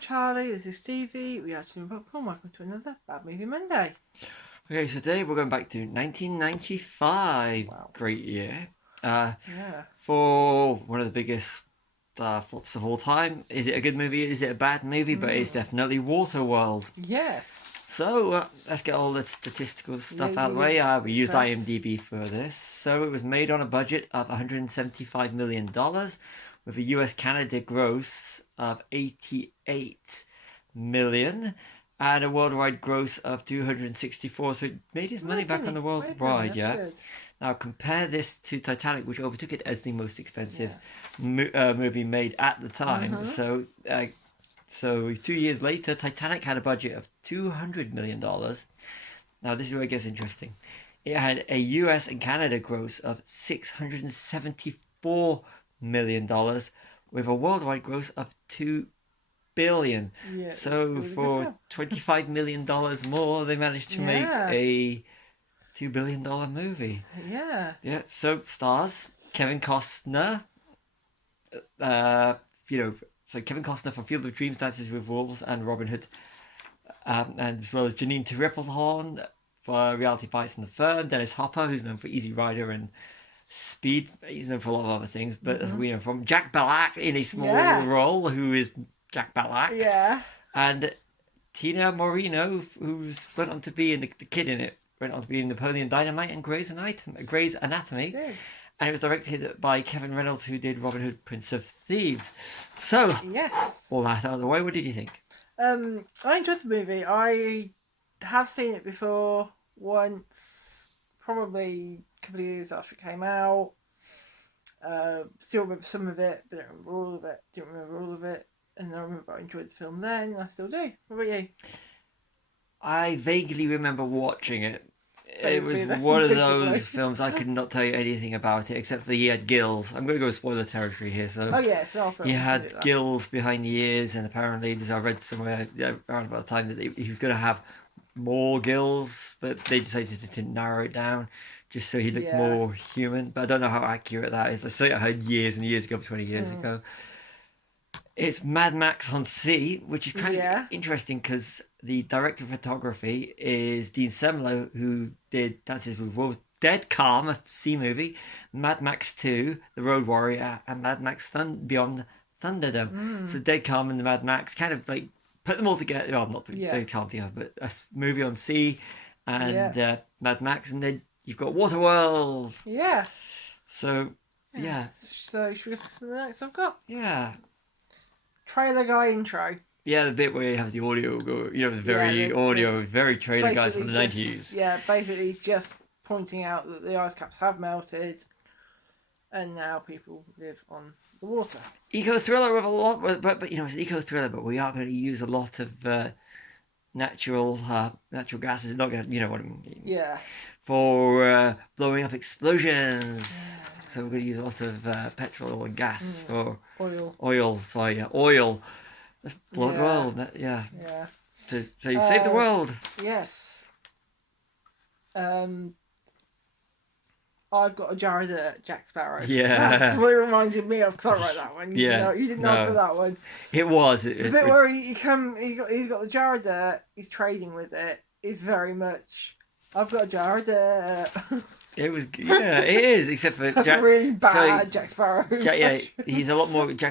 I'm Charlie, this is Stevie, we are Chewing Popcorn, welcome to another Bad Movie Monday. Okay, so today we're going back to 1995. Wow. Great year. Yeah. For one of the biggest flops of all time. Is it a good movie? Is it a bad movie? But it's definitely Waterworld. Yes. So let's get all the statistical stuff out of the way. We used IMDb for this. So it was made on a budget of $175 million with a US-Canada gross of $88 million. And a worldwide gross of 264, so it made its money back on the worldwide, yeah. Good. Now compare this to Titanic, which overtook it as the most expensive movie made at the time. So 2 years later, Titanic had a budget of $200 million. Now this is where it gets interesting. It had a US and Canada gross of $674 million with a worldwide gross of $2 billion. Yeah, so really for $25 million more, they managed to make a $2 billion movie. Yeah. Yeah. So stars Kevin Costner. So Kevin Costner from Field of Dreams, Dances with Wolves, and Robin Hood, and as well as Janine Tripplehorn for Reality Bites and The Firm. Dennis Hopper, who's known for Easy Rider and Speed. He's known for a lot of other things, but as we know from Jack Black in a small role, who is Jack Black. Yeah. And Tina Moreno, who's went on to be in the kid in it, went on to be in Napoleon Dynamite and Grey's Anatomy. Good. And it was directed by Kevin Reynolds, who did Robin Hood, Prince of Thieves. So, all that out of the way, what did you think? I enjoyed the movie. I have seen it before once, probably a couple of years after it came out. Still remember some of it, but don't remember all of it. Didn't remember all of it. And I remember I enjoyed the film then, and I still do. What about you? I vaguely remember watching it. It was one of those films I could not tell you anything about it, except for he had gills. I'm going to go spoiler territory here. So he had gills behind the ears, and apparently, as I read somewhere around about the time that he was going to have more gills, but they decided to narrow it down just so he looked more human. But I don't know how accurate that is. I saw it I heard years and years ago, 20 years ago. It's Mad Max on Sea, which is kind of interesting because the director of photography is Dean Semelo, who did Dances with Wolves, Dead Calm, a sea movie, Mad Max 2, The Road Warrior, and Mad Max Beyond Thunderdome. So Dead Calm and the Mad Max kind of like put them all together. Well, not Dead Calm together, but a movie on sea and Mad Max, and then you've got Waterworld. Yeah. So, So should we listen to the next I've got? Yeah. Trailer guy intro. Yeah, the bit where you have the audio go, the very very trailer guys from the 90s. Yeah, basically just pointing out that the ice caps have melted and now people live on the water. Eco-thriller with a lot, but it's eco-thriller, but we are going to use a lot of natural gases, not going to, you know what I mean? Yeah. For blowing up explosions. So we're going to use a lot of petrol and gas for oil. Let's blow the world. Yeah. So you save the world. Yes. I've got a jar of dirt, Jack Sparrow. Yeah. That's what it reminded me of, because I wrote that one. You didn't know for that one. It was. The bit where he's got the jar of dirt, he's trading with it, is very much, I've got a jar of dirt. It was, it is, except for That's Jack, really bad Jack Sparrow. Jack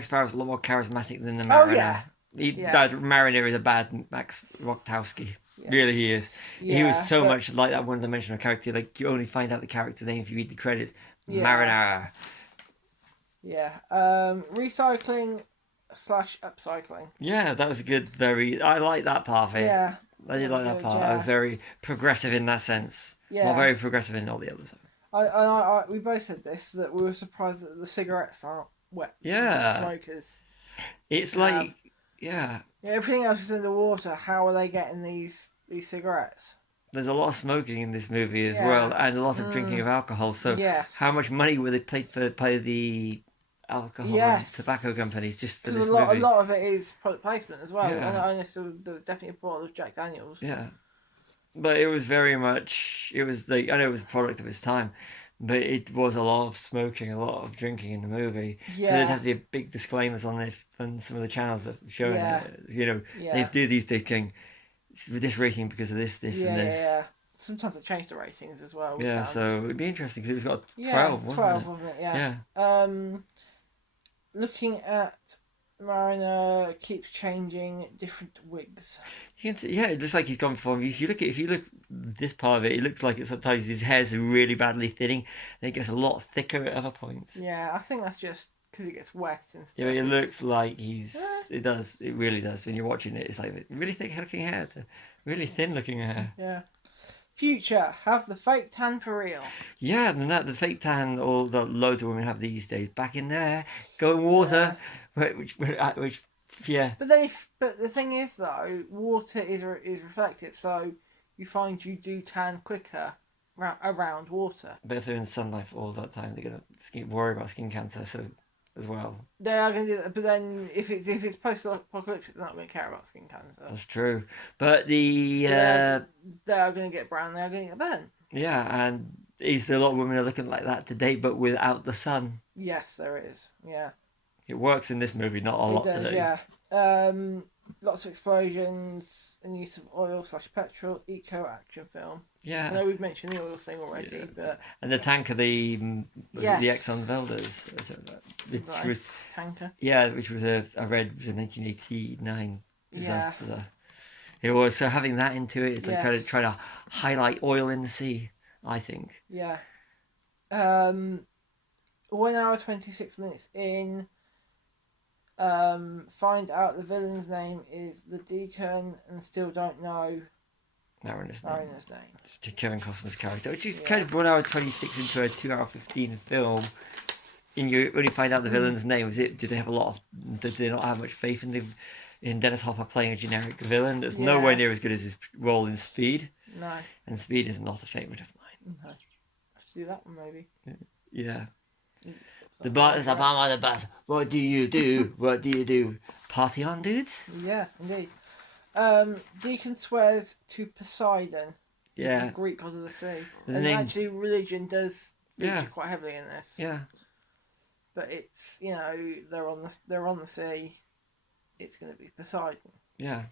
Sparrow's a lot more charismatic than the Mariner. Mariner is a bad Max Rokowski. Yes. Really, he is. He was so much like that one-dimensional character. Like, you only find out the character's name if you read the credits. Mariner. Yeah. Recycling / upcycling. Yeah, that was a good, I like that part of it. Yeah. I did like that part. I was very progressive in that sense. Yeah. Not very progressive in all the others. We both said this, that we were surprised that the cigarettes aren't wet. Yeah. Smokers. It's like, everything else is in the water. How are they getting these cigarettes? There's a lot of smoking in this movie as well, and a lot of drinking of alcohol. So how much money were they paid for by the alcohol and tobacco companies just for this movie? A lot of it is product placement as well. Yeah. I know there was definitely a bottle of Jack Daniels. Yeah. But it was very much, I know it was a product of its time, but it was a lot of smoking, a lot of drinking in the movie. So there'd have to be big disclaimers on some of the channels that showing it. They do these thing this rating because of this, and this. Yeah. Sometimes they change the ratings as well. Yeah, so it'd be interesting because it was got 12, wasn't it? Yeah. Looking at Mariner keeps changing different wigs. You can see, it looks like he's gone from. If you look this part of it, it looks like sometimes his hair's really badly thinning, and it gets a lot thicker at other points. Yeah, I think that's just because it gets wet and stuff. Yeah, it looks like he's. It does. It really does. When you're watching it, it's like really thick looking hair to really thin looking hair. Yeah. Future, have the fake tan for real. Yeah, the fake tan, all the loads of women have these days. Back in there, go in water, which yeah. But the thing is though, water is reflective, so you find you do tan quicker around water. But if they're in sunlight all that time, they're gonna worry about skin cancer. So as well. They are going to do that, but then if it's post-apocalyptic, they're not going to care about skin cancer. That's true, but they are going to get brown. They are going to get burnt. Yeah, and a lot of women are looking like that today, but without the sun. Yes, there is. Yeah, it works in this movie, not a lot today. Yeah, lots of explosions and use of oil/petrol, eco action film. Yeah, I know we've mentioned the oil thing already, but and the tanker, the Exxon Valdez, which was tanker. Yeah, which was I read was a 1989 disaster. Yeah. It was, so having that into it, it's like kind of trying to highlight oil in the sea, I think. Yeah. 1 hour 26 minutes in. Find out the villain's name is the Deacon and still don't know Mariner's name. Kevin Costner's character, which is kind of 1 hour 26 into a 2 hour 15 film. And you only find out the villain's name. Do they have did they not have much faith in Dennis Hopper playing a generic villain? That's nowhere near as good as his role in Speed. No. And Speed is not a favourite of mine. No. Let's do that one maybe. Yeah. The bar is a bomb on the bus. What do you do? What do you do? Party on, dudes? Yeah, indeed. Deacon swears to Poseidon. Yeah. Greek god of the sea. And actually religion does feature quite heavily in this. Yeah. But it's, they're on the sea. It's going to be Poseidon. Yeah.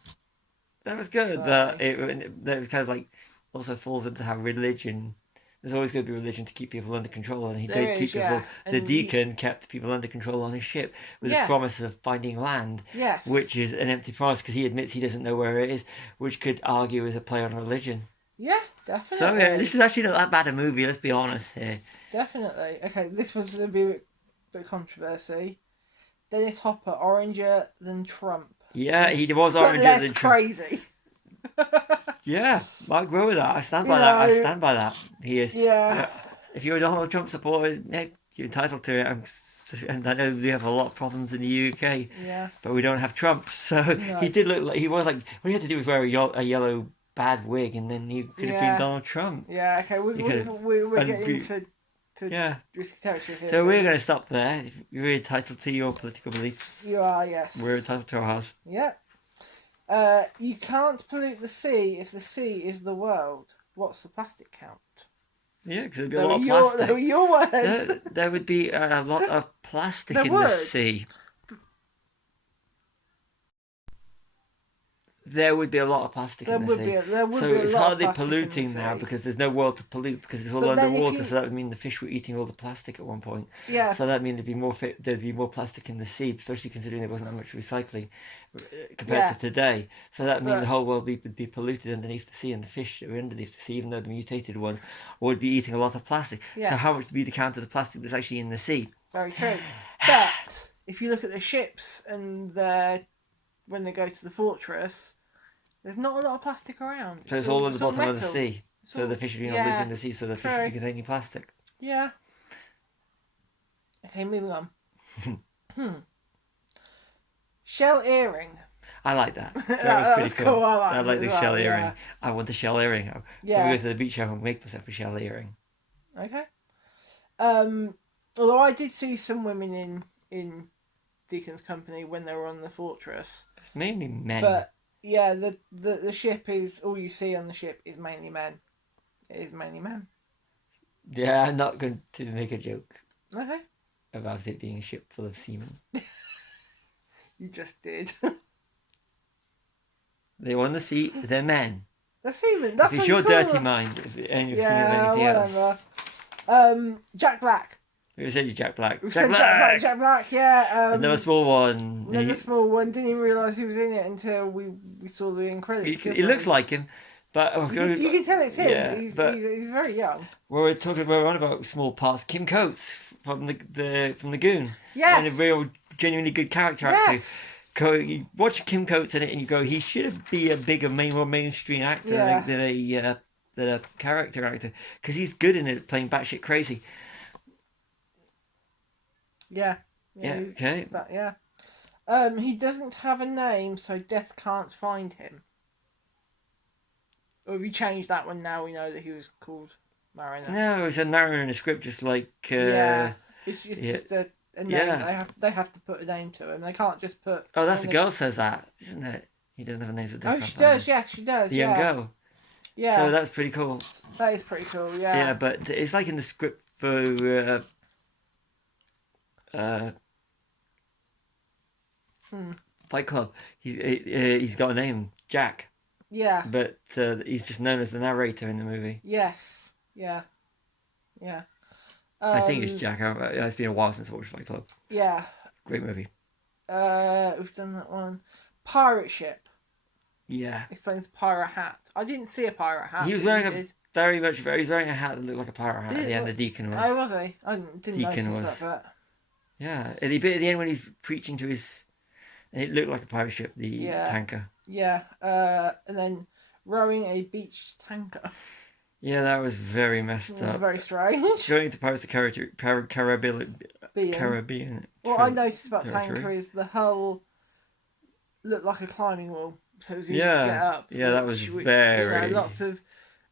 That was good. So, that was kind of like also falls into how religion. There's always going to be religion to keep people under control, and he did keep people. The Deacon kept people under control on his ship with the promise of finding land, which is an empty promise because he admits he doesn't know where it is, which could argue as a play on religion. Yeah, definitely. So this is actually not that bad a movie. Let's be honest here. Definitely. Okay, this one's going to be a bit of controversy. Dennis Hopper, oranger than Trump. Yeah, he was oranger than Trump. Crazy. Yeah, I agree with that. I stand by that. I stand by that. He is. Yeah. If you're a Donald Trump supporter, you're entitled to it. And I know we have a lot of problems in the UK. Yeah. But we don't have Trump. So he did look like he was like. What he had to do was wear a yellow bad wig, and then he could have been Donald Trump. Yeah. Okay. We're getting into risky territory here. So we're going to stop there. You're entitled to your political beliefs. You are, yes. We're entitled to our house. Yeah. You can't pollute the sea if the sea is the world. What's the plastic count? Yeah, because there'd be a lot of plastic. There were your words. There would be a lot of plastic in the sea. There would be a lot of plastic in the sea. So it's hardly polluting now because there's no world to pollute because it's all underwater. So that would mean the fish were eating all the plastic at one point. Yeah. So that means there'd be more plastic in the sea, especially considering there wasn't that much recycling compared to today. So that means the whole world would be polluted underneath the sea, and the fish that were underneath the sea, even though the mutated ones, would be eating a lot of plastic. Yes. So how much would be the count of the plastic that's actually in the sea? Very true. But if you look at the ships and when they go to the fortress, there's not a lot of plastic around. So it's all at the bottom of the sea. So the fish are being lived in the sea, so the fish are containing plastic. Yeah. Okay, moving on. Shell earring. I like that. So that was pretty cool. I like the shell earring. Yeah. I want a shell earring. I'll go to the beach and make myself a shell earring. Okay. Although I did see some women in Deacon's company when they were on the fortress. It's mainly men. But yeah, the ship is all you see on the ship is mainly men. It is mainly men. Yeah, I'm not going to make a joke. Okay. About it being a ship full of seamen. You just did. They on the sea, they're men. The seamen. That's if it's your dirty mind, and you're thinking of anything whatever. else. Jack Black. We said you Jack Black. Jack Black, yeah. Another small one. Another small one. Didn't even realise he was in it until we saw the end credits. He looks like him, but you can tell it's him. Yeah, he's very young. We're on about small parts. Kim Coates from the Goon. Yes. And a real genuinely good character actor. Yes. You watch Kim Coates in it, and you go, he should be a bigger, more mainstream actor than a character actor, because he's good in it, playing batshit crazy. Yeah. Okay. He doesn't have a name, so death can't find him. Or have you changed that one now? We know that he was called Mariner. No, it's a Mariner in the script, just like. It's just a name. Yeah. They have to put a name to him. They can't just put. Oh, that's the girl says that, isn't it? He doesn't have a name for death. Oh, she does. Yeah, she does. The young girl. Yeah. So that's pretty cool. That is pretty cool. Yeah. Yeah, but it's like in the script for. Fight Club. He's got a name, Jack. Yeah. But he's just known as the narrator in the movie. Yes. Yeah. Yeah. I think it's Jack. It's been a while since I watched Fight Club. Yeah. Great movie. We've done that one. Pirate ship. Yeah. Explains pirate hat. I didn't see a pirate hat. He was wearing he was wearing a hat that looked like a pirate hat at the end. The Deacon was. Oh, was he? I didn't notice that bit. Yeah, at the end when he's preaching to his, and it looked like a pirate ship, the tanker. Yeah, and then rowing a beach tanker. Yeah, that was very messed up. It was very strange. Going into Pirates of the Caribbean. What I noticed about tanker is the hull looked like a climbing wall, so it was easy to get up. Yeah, that was very. Lots of.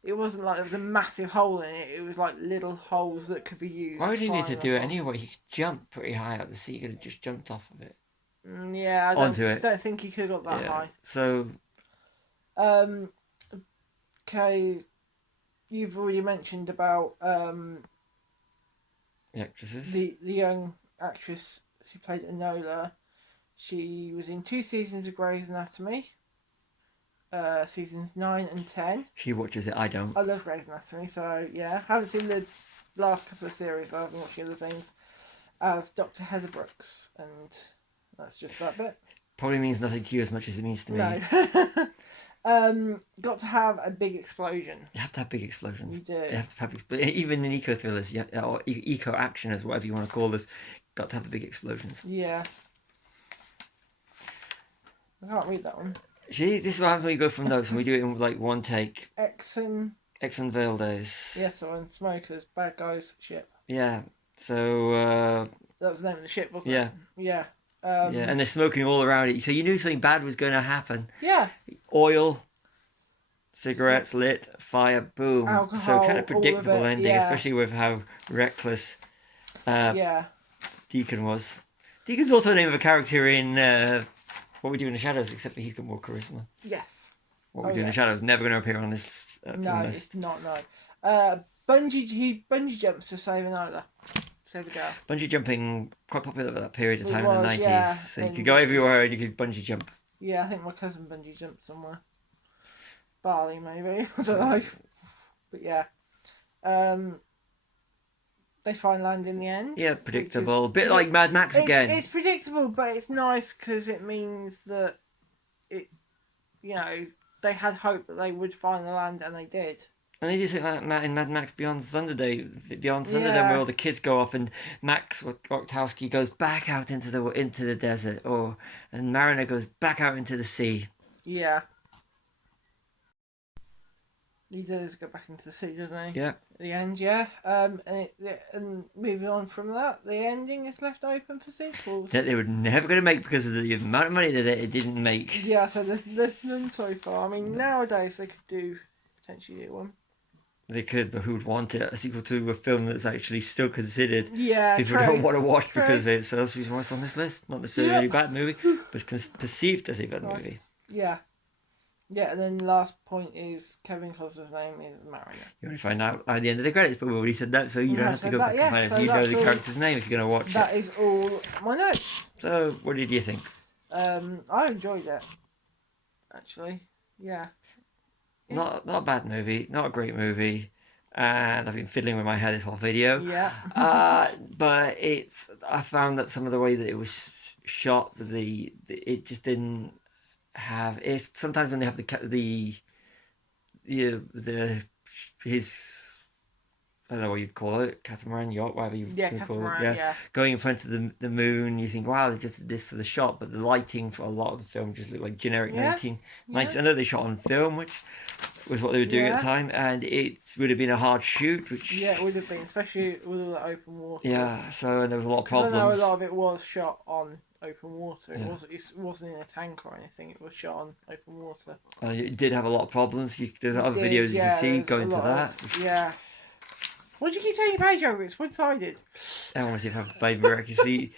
It wasn't like there was a massive hole in it. It was like little holes that could be used. Why would you need to do it anyway? You could jump pretty high up the sea. You could have just jumped off of it. Yeah, I don't think you could have got that high. So. Okay, you've already mentioned about the actresses. The young actress who played Enola. She was in 2 seasons of Grey's Anatomy. Seasons 9 and 10. She watches it. I don't. I love Grey's Anatomy, so yeah. Haven't seen the last couple of series. I haven't watched the other things. As Dr. Heather Brooks, and that's just that bit. Probably means nothing to you as much as it means to me. No. Got to have a big explosion. You have to have big explosions. You do. You have to have even in eco thrillers, or eco actioners, whatever you want to call this. Got to have the big explosions. Yeah. I can't read that one. See, this is what happens when you go from notes and we do it in like one take. Exxon Valdez. Yes, on Smokers, Bad Guys ship. Yeah. So. That was the name of the ship, wasn't it? Yeah. Yeah, and they're smoking all around it, so you knew something bad was going to happen. Yeah. Oil, cigarettes lit, fire, boom. Alcohol, so kind of predictable ending, yeah. Especially with how reckless. Deacon was. Deacon's also the name of a character in. What We Do in the Shadows, except that he's got more charisma. Yes. What We Do in the Shadows never going to appear on this no, list. It's not. No. Bungee jumps to save Enola. Save the girl. Bungee jumping quite popular at that period of time in the 90s. Yeah, so you could go everywhere and you could bungee jump. Yeah, I think my cousin bungee jumped somewhere. Bali maybe. I don't know. But yeah. They find land in the end. Yeah, predictable. Bit like Mad Max again. It's predictable, but it's nice because it means that they had hope that they would find the land, and they did. And they did it like in Mad Max Beyond Thunderdome, where all the kids go off, and Max Wachowski goes back out into the desert, and Mariner goes back out into the sea. Yeah. He does go back into the sea, doesn't he? Yeah. At the end, yeah. And moving on from that, the ending is left open for sequels. That they were never going to make because of the amount of money that it didn't make. Yeah, so there's none so far. I mean, nowadays they could potentially do one. They could, but who would want it? A sequel to a film that's actually still considered. Yeah, people don't want to watch because of it. So that's the reason why it's on this list. Not necessarily a bad movie, but it's perceived as a bad movie. Yeah. Yeah, and then the last point is Kevin Costner's name is Mariner. You only find out at the end of the credits, but we've already said that, so you don't have to go back and find out. So you know the character's name if you're going to watch it. That is all my notes. So, what did you think? I enjoyed it. Actually, yeah. Not a bad movie, not a great movie, and I've been fiddling with my head this whole video. Yeah. But I found that some of the way that it was shot, it just didn't have it. Sometimes when they have his, I don't know what you'd call it, catamaran yacht, whatever you call it. Yeah. Going in front of the moon, you think, wow, they just did this for the shot, but the lighting for a lot of the film just looked like generic 1990s. I know they shot on film, which was what they were doing at the time, and it would have been a hard shoot. It would have been, especially with all the open water. Yeah, so there was a lot of problems. I know a lot of it was shot on open water. It wasn't in a tank or anything. It was shot on open water. It did have a lot of problems. There's other videos you can see going to that. Why do you keep taking your page over? It's one-sided. I want to see if I have favourite accuracy.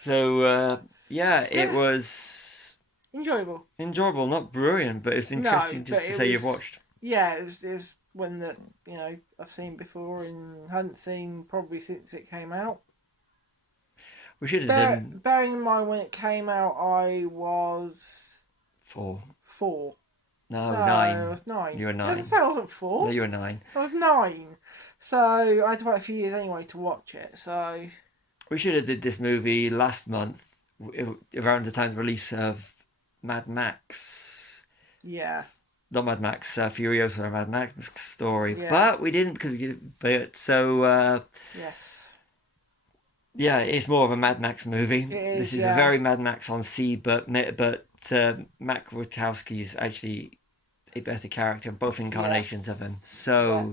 So, it was enjoyable. Enjoyable, not brilliant, but it's interesting to say you've watched. Yeah, it was one that, I've seen before and hadn't seen probably since it came out. We should have done... Bearing in mind when it came out, I was... 4. No, 9. I was 9. You were 9. I wasn't 4. No, you were 9. I was 9. So I had to wait a few years anyway to watch it. So we should have did this movie last month, around the time of the release of Mad Max. Yeah. Not Mad Max, Furiosa, Mad Max story. Yeah. But we didn't yes. Yeah, it's more of a Mad Max movie. This is a very Mad Max on sea, but Mac Wachowski is actually a better character, both incarnations of him. So. Yeah.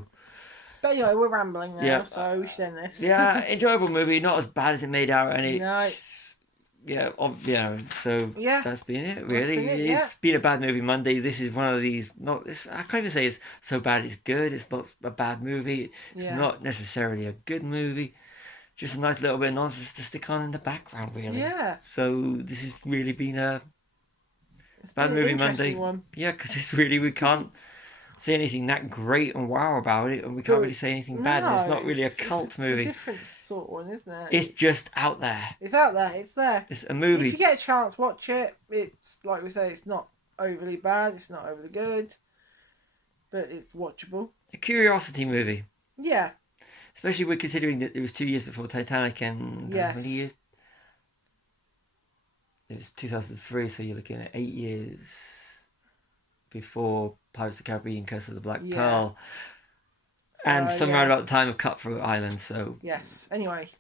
But anyway, we're rambling now, so we should end this. Yeah, enjoyable movie, not as bad as it made out, and that's been it, really. It's been a bad movie Monday. This is one of these, I can't even say it's so bad it's good. It's not a bad movie. It's not necessarily a good movie. Just a nice little bit of nonsense to stick on in the background, really. Yeah. So this has really been a bad movie Monday. One. Yeah, because we can't say anything that great and wow about it, and we can't really say anything bad. It's not really a cult movie. It's a different sort of one, isn't it? It's just out there. It's out there. It's there. It's a movie. If you get a chance, watch it. It's like we say, it's not overly bad. It's not overly good, but it's watchable. A curiosity movie. Yeah. Especially with considering that it was 2 years before Titanic, and how many years? It was 2003, so you're looking at 8 years before Pirates of the Caribbean: Curse of the Black Pearl, and somewhere about the time of Cutthroat Island. So yes. Anyway,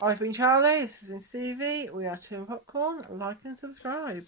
I've been Charlie. This has been Stevie. We are Tim Popcorn. Like and subscribe.